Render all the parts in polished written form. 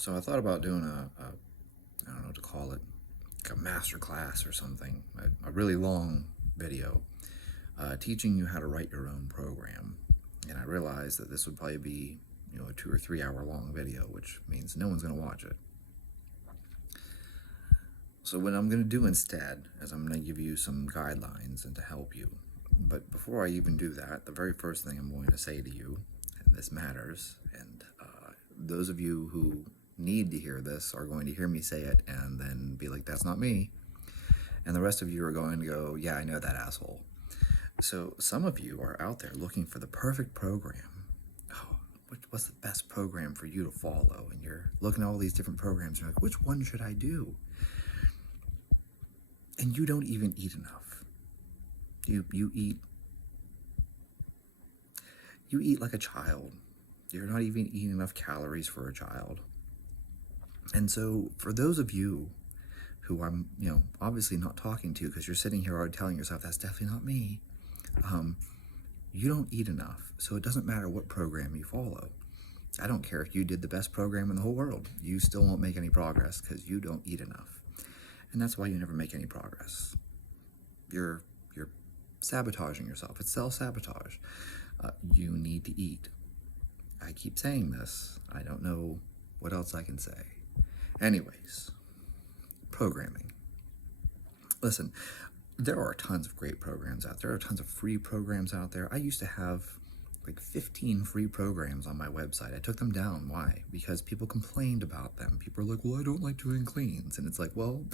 So I thought about doing I don't know what to call it, like a master class or something, a really long video teaching you how to write your own program. And I realized that this would probably be, a 2 or 3 hour long video, which means no one's going to watch it. So what I'm going to do instead is I'm going to give you some guidelines and to help you. But before I even do that, the very first thing I'm going to say to you, and this matters, and those of you who need to hear this are going to hear me say it and then be like, that's not me. And the rest of you are going to go, yeah, I know that asshole. So some of you are out there looking for the perfect program. Oh, what's the best program for you to follow? And you're looking at all these different programs and you're like, which one should I do? And you don't even eat enough. You eat like a child. You're not even eating enough calories for a child. And so for those of you who I'm, obviously not talking to, because you're sitting here already telling yourself, that's definitely not me, you don't eat enough. So it doesn't matter what program you follow. I don't care if you did the best program in the whole world. You still won't make any progress because you don't eat enough. And that's why you never make any progress. You're sabotaging yourself. It's self-sabotage. You need to eat. I keep saying this. I don't know what else I can say. Anyways, programming. Listen, there are tons of great programs out there. There are tons of free programs out there. I used to have like 15 free programs on my website. I took them down. Why? Because people complained about them. People are like, well, I don't like doing cleans. And it's like, well,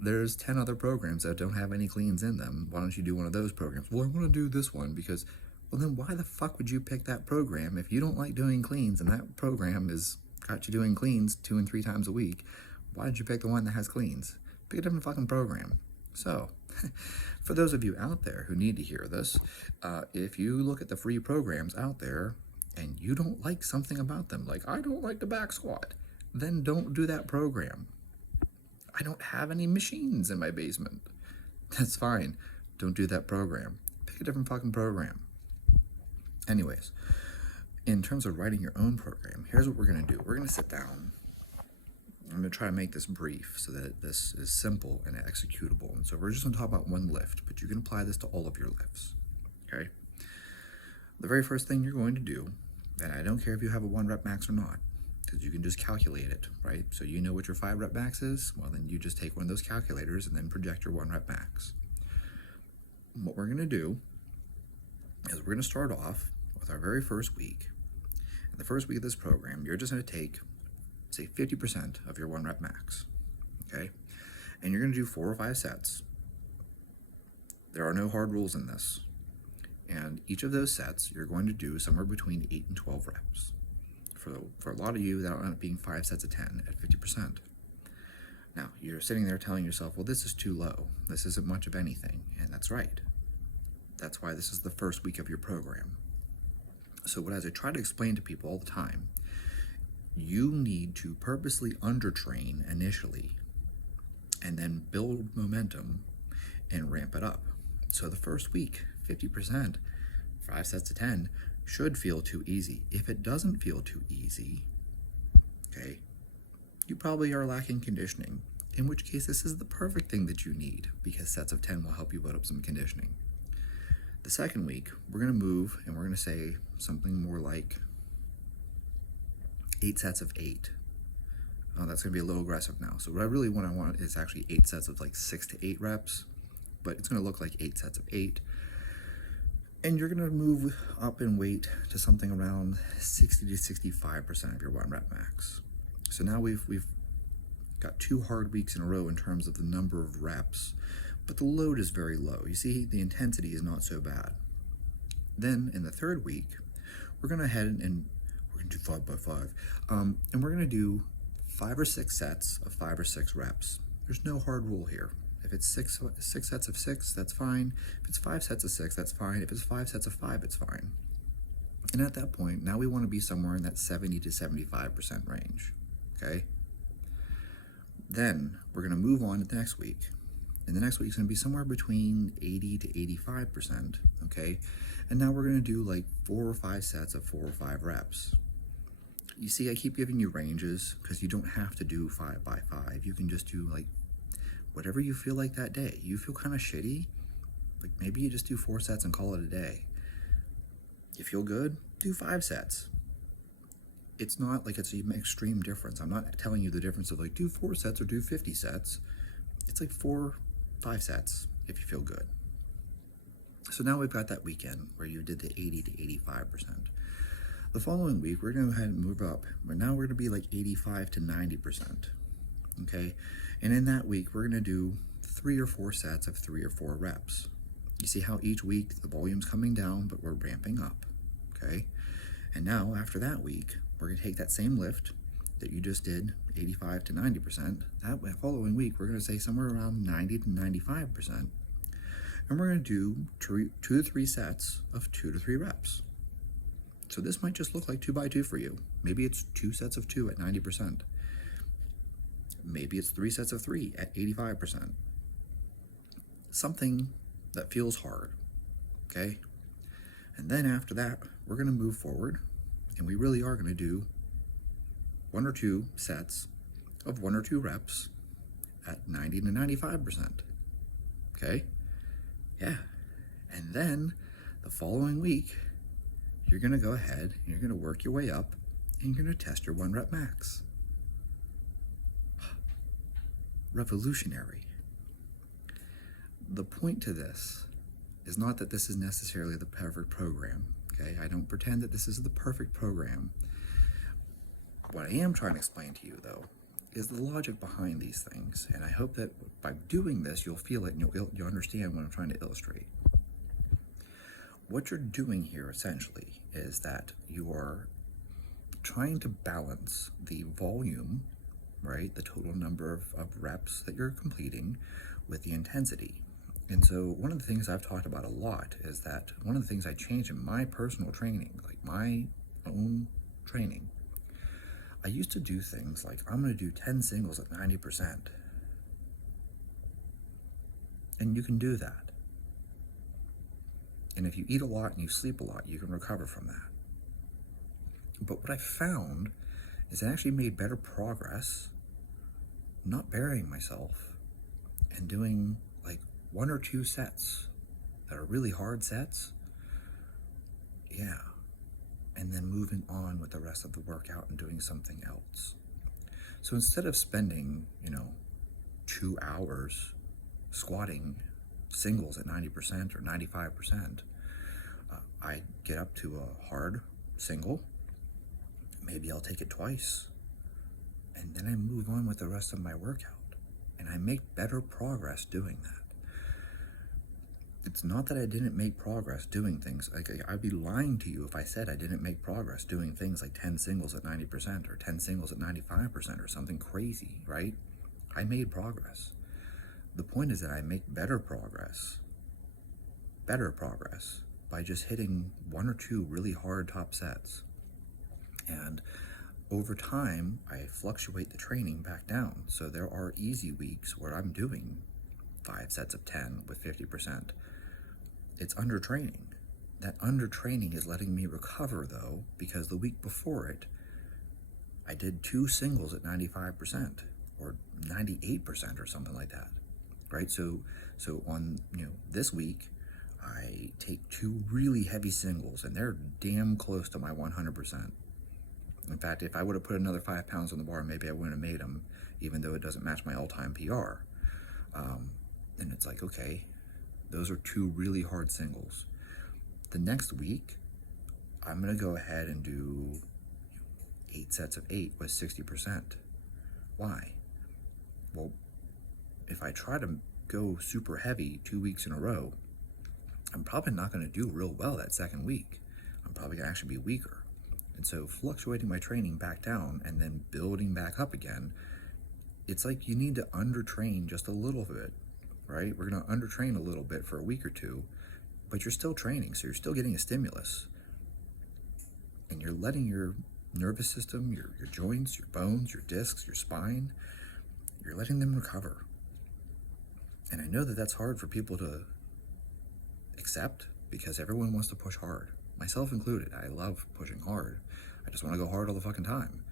there's 10 other programs that don't have any cleans in them. Why don't you do one of those programs? Well, I want to do this one because, well, then why the fuck would you pick that program if you don't like doing cleans and that program is got you doing cleans 2 and 3 times a week? Why did you pick the one that has cleans? Pick a different fucking program. So, for those of you out there who need to hear this, if you look at the free programs out there and you don't like something about them, like I don't like the back squat, then don't do that program. I don't have any machines in my basement. That's fine. Don't do that program. Pick a different fucking program. Anyways, in terms of writing your own program, here's what we're going to do. We're going to sit down. I'm going to try to make this brief so that this is simple and executable. And so we're just going to talk about one lift, but you can apply this to all of your lifts. Okay? The very first thing you're going to do, and I don't care if you have a 1 rep max or not, because you can just calculate it, right? So you know what your 5 rep max is? Well, then you just take one of those calculators and then project your 1 rep max. What we're going to do is we're going to start off with our very first week. In the first week of this program, you're just going to take, say, 50% of your 1 rep max, okay? And you're going to do 4 or 5 sets. There are no hard rules in this. And each of those sets, you're going to do somewhere between 8 and 12 reps. For a lot of you, that'll end up being 5 sets of 10 at 50%. Now, you're sitting there telling yourself, well, this is too low. This isn't much of anything. And that's right. That's why this is the first week of your program. So as I try to explain to people all the time, you need to purposely undertrain initially and then build momentum and ramp it up. So the first week, 50%, 5 sets of 10, should feel too easy. If it doesn't feel too easy, okay, you probably are lacking conditioning, in which case this is the perfect thing that you need because sets of 10 will help you build up some conditioning. The second week, we're going to move and we're going to say something more like 8 sets of 8. Oh, that's going to be a little aggressive now. So what I really want is actually 8 sets of like 6 to 8 reps, but it's going to look like 8 sets of 8. And you're going to move up in weight to something around 60 to 65% of your 1 rep max. So now we've got 2 hard weeks in a row in terms of the number of reps, but the load is very low. You see, the intensity is not so bad. Then in the third week, we're going to head and we're going to do 5 by 5. And we're going to do 5 or 6 sets of 5 or 6 reps. There's no hard rule here. If it's 6 sets of 6, that's fine. If it's 5 sets of 6, that's fine. If it's 5 sets of 5, it's fine. And at that point, now we want to be somewhere in that 70 to 75% range, okay? Then we're going to move on to the next week. And the next week is going to be somewhere between 80 to 85%, okay? And now we're going to do like 4 or 5 sets of 4 or 5 reps. You see, I keep giving you ranges because you don't have to do 5 by 5. You can just do like whatever you feel like that day. You feel kind of shitty, like maybe you just do 4 sets and call it a day. You feel good, do 5 sets. It's not like it's an extreme difference. I'm not telling you the difference of like do 4 sets or do 50 sets. It's like 5 sets if you feel good. So now we've got that weekend where you did the 80 to 85%. The following week, we're going to go ahead and move up. But now we're going to be like 85 to 90%. Okay? And in that week, we're going to do 3 or 4 sets of 3 or 4 reps. You see how each week the volume's coming down, but we're ramping up. Okay? And now, after that week, we're going to take that same lift that you just did, 85 to 90%. That following week, we're going to say somewhere around 90 to 95%. And we're going to do 2 to 3 sets of 2 to 3 reps. So this might just look like 2 by 2 for you. Maybe it's 2 sets of 2 at 90%. Maybe it's 3 sets of 3 at 85%. Something that feels hard, okay? And then after that, we're going to move forward, and we really are going to do 1 or 2 sets of 1 or 2 reps at 90 to 95%, okay? Yeah. And then the following week, you're going to go ahead and you're going to work your way up and you're going to test your 1 rep max. Revolutionary. The point to this is not that this is necessarily the perfect program, okay? I don't pretend that this is the perfect program. What I am trying to explain to you, though, is the logic behind these things, and I hope that by doing this, you'll feel it and you'll understand what I'm trying to illustrate. What you're doing here, essentially, is that you are trying to balance the volume, right, the total number of reps that you're completing, with the intensity. And so one of the things I've talked about a lot is that one of the things I changed in my personal training, like my own training, I used to do things like, I'm going to do 10 singles at 90%. And you can do that. And if you eat a lot and you sleep a lot, you can recover from that. But what I found is I actually made better progress not burying myself and doing like 1 or 2 sets that are really hard sets. Yeah. And then moving on with the rest of the workout and doing something else. So instead of spending, 2 hours squatting singles at 90% or 95%, I get up to a hard single. Maybe I'll take it twice. And then I move on with the rest of my workout. And I make better progress doing that. It's not that I didn't make progress doing things. Like, I'd be lying to you if I said I didn't make progress doing things like 10 singles at 90% or 10 singles at 95% or something crazy, right? I made progress. The point is that I make better progress by just hitting 1 or 2 really hard top sets. And over time, I fluctuate the training back down. So there are easy weeks where I'm doing 5 sets of 10 with 50%. It's undertraining. That undertraining is letting me recover, though, because the week before it, I did 2 singles at 95% or 98% or something like that, right? So on this week, I take 2 really heavy singles, and they're damn close to my 100%. In fact, if I would have put another 5 pounds on the bar, maybe I wouldn't have made them, even though it doesn't match my all-time PR. And it's like, okay, those are 2 really hard singles. The next week, I'm going to go ahead and do 8 sets of 8 with 60%. Why? Well, if I try to go super heavy 2 weeks in a row, I'm probably not going to do real well that second week. I'm probably going to actually be weaker. And so fluctuating my training back down and then building back up again, it's like you need to undertrain just a little bit, right? We're going to undertrain a little bit for a week or 2, but you're still training, so you're still getting a stimulus. And you're letting your nervous system, your joints, your bones, your discs, your spine, you're letting them recover. And I know that that's hard for people to accept because everyone wants to push hard, myself included. I love pushing hard. I just want to go hard all the fucking time.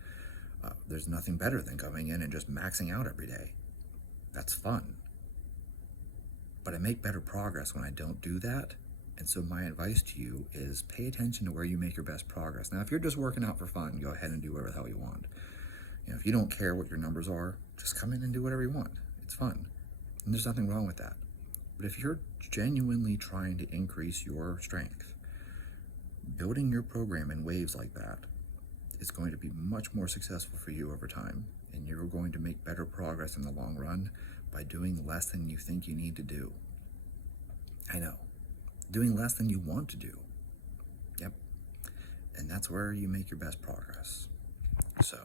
There's nothing better than coming in and just maxing out every day. That's fun. But I make better progress when I don't do that. And so my advice to you is pay attention to where you make your best progress. Now, if you're just working out for fun, go ahead and do whatever the hell you want. If you don't care what your numbers are, just come in and do whatever you want. It's fun. And there's nothing wrong with that. But if you're genuinely trying to increase your strength, building your program in waves like that is going to be much more successful for you over time. And you're going to make better progress in the long run by doing less than you think you need to do. I know. Doing less than you want to do. Yep. And that's where you make your best progress. So,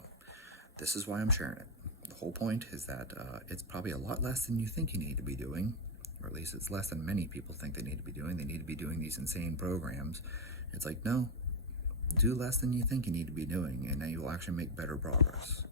this is why I'm sharing it. The whole point is that it's probably a lot less than you think you need to be doing, or at least it's less than many people think they need to be doing. They need to be doing these insane programs. It's like, no, do less than you think you need to be doing, and then you will actually make better progress.